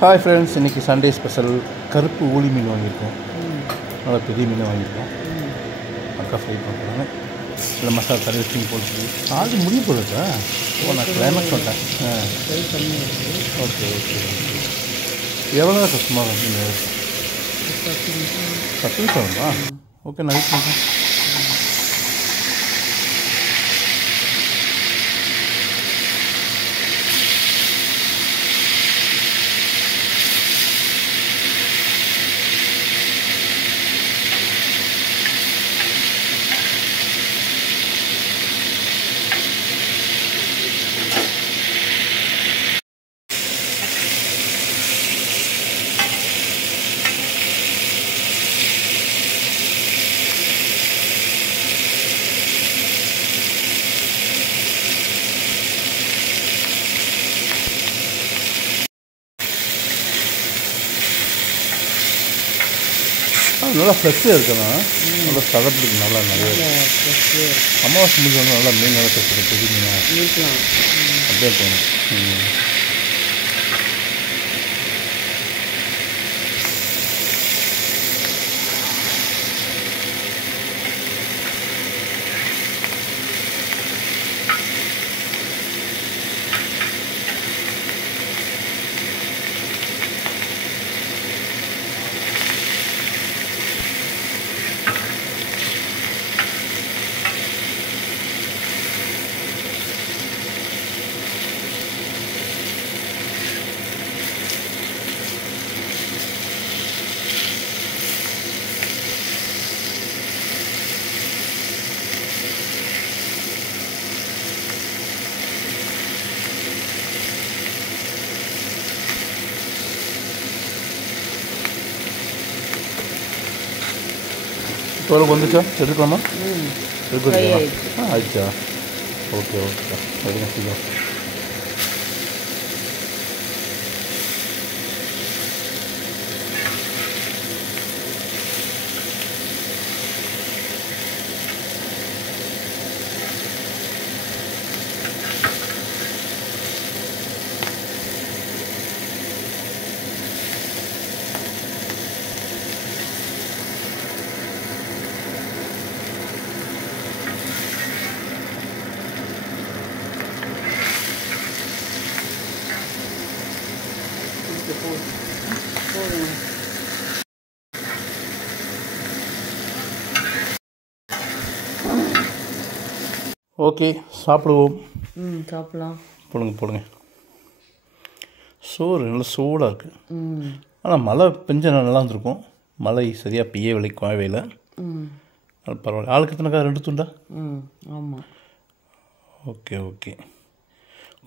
Hi friends, இன்றைக்கி Sunday special கருப்பு ஊளி மீன் வாங்கியிருக்கோம். நல்லா பெரிய மீன் வாங்கியிருக்கோம். அக்கா ஃப்ரை பண்ணுறாங்க. இல்லை மசாலா தண்ணி வச்சு போட்டு ஆல்ரெடி முடிய போடுறதா? நான் கிளைமேக்ஸ் சொல்லிட்டேன். Okay okay okay. எவ்வளோ தான் கஷ்டமாக மீன்? 10 நிமிஷம் ஆகுமா? ஓகே, நான் வெயிட் பண்ணுறேன். நல்லா ஃப்ரெஷ்ஷாக இருக்குண்ணா. நல்லா சதப்பிடிக்கு நல்லா நிறைய அமாவாசை முடிஞ்சு நல்லா மீன் நல்லா ஃப்ரெஷ்ஷாக பெரிய மீனாக அப்படியே தோணும். எவ்வளோ வந்துச்சா? எடுக்கலாமா? எடுக்கலாம். ஆயிடுச்சா? ஓகே ஓகே, எடுங்க சீக்கிரம். ஓகே, சாப்பிடுவோம். சாப்பிடலாம். போடுங்க. சோறு நல்லா சூடாக இருக்குது. ஆனால் மழை பெஞ்ச நல்லா இருந்திருக்கும். மழை சரியாக பெய்யவில்லை, கோவையில். பரவாயில்ல. ஆளுக்கு எத்தனைக்கா? 2 துண்டா? ஆமாம். Okay okay.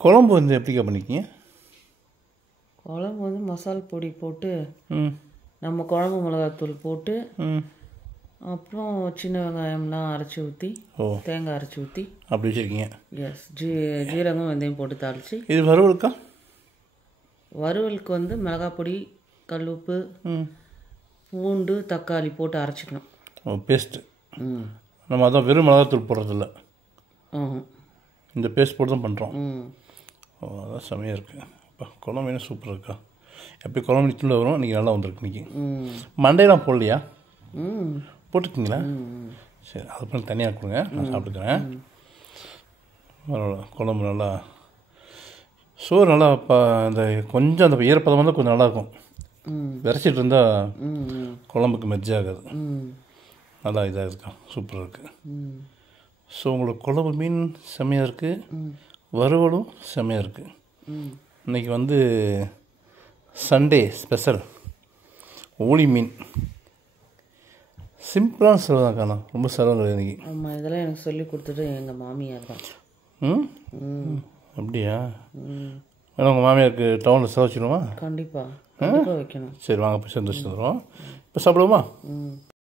குழம்பு வந்து எப்படிக்கா பண்ணிக்கிங்க? குழம்பு வந்து மசாலா பொடி போட்டு நம்ம குழம்பு மிளகாத்தூள் போட்டு அப்புறம் சின்ன வெங்காயம்லாம் அரைச்சி ஊற்றி தேங்காய் அரைச்சி ஊற்றி அப்படி வச்சுருக்கீங்க? எஸ். ஜீரகம் வெந்தயம் போட்டு தாளித்து. இது வறுவலுக்கா? வறுவலுக்கு வந்து மிளகாய் பொடி, கல்லுப்பு, பூண்டு, தக்காளி போட்டு அரைச்சிக்கணும். பேஸ்ட்டு. நம்ம அதான் வெறும் மிளகாத்தூள் போடுறதில்ல, இந்த பேஸ்ட் போட்டு தான் பண்ணுறோம். அதான் செமையாக இருக்குது. இப்போ குழம்பு என்ன சூப்பராக இருக்கா? எப்படி குழம்பு நிற்கல வரும். இன்றைக்கி நல்லா வந்திருக்கு. இன்றைக்கி மண்டையெல்லாம் போடலையா? போட்டுக்கிங்களா? சரி, அது பண்ணி தனியாக கொடுங்க, நான் சாப்பிட்டுக்கிறேன். குழம்பு நல்லா, சோறு நல்லா அந்த கொஞ்சம் அந்த ஈரப்பதம் வந்து கொஞ்சம் நல்லாயிருக்கும். விரைச்சிட்டு இருந்தால் குழம்புக்கு மெர்ஜ் ஆகாது. நல்லா இதாக இருக்கா, சூப்பராக இருக்குது. ஸோ உங்களுக்கு குழம்பு மீன் செம்மையாக இருக்குது, வறுவலும் செம்மையாக இருக்குது. இன்றைக்கி வந்து சண்டே ஸ்பெஷல் ஊளி மீன். சிம்பிளான செலவு தான் காணும், ரொம்ப செலவு கிடையாது இன்றைக்கி. ஆமாம், இதெல்லாம் எனக்கு சொல்லி கொடுத்துட்டு எங்கள் மாமியார் தான். அப்படியா? வேணா உங்கள் மாமியாருக்கு டவுனில் செலவு வச்சுக்கணுமா? கண்டிப்பாக வைக்கணும். சரி, வாங்க போய் சேர்ந்து வச்சு வந்துடுவோம். இப்போ சாப்பிடுவோமா?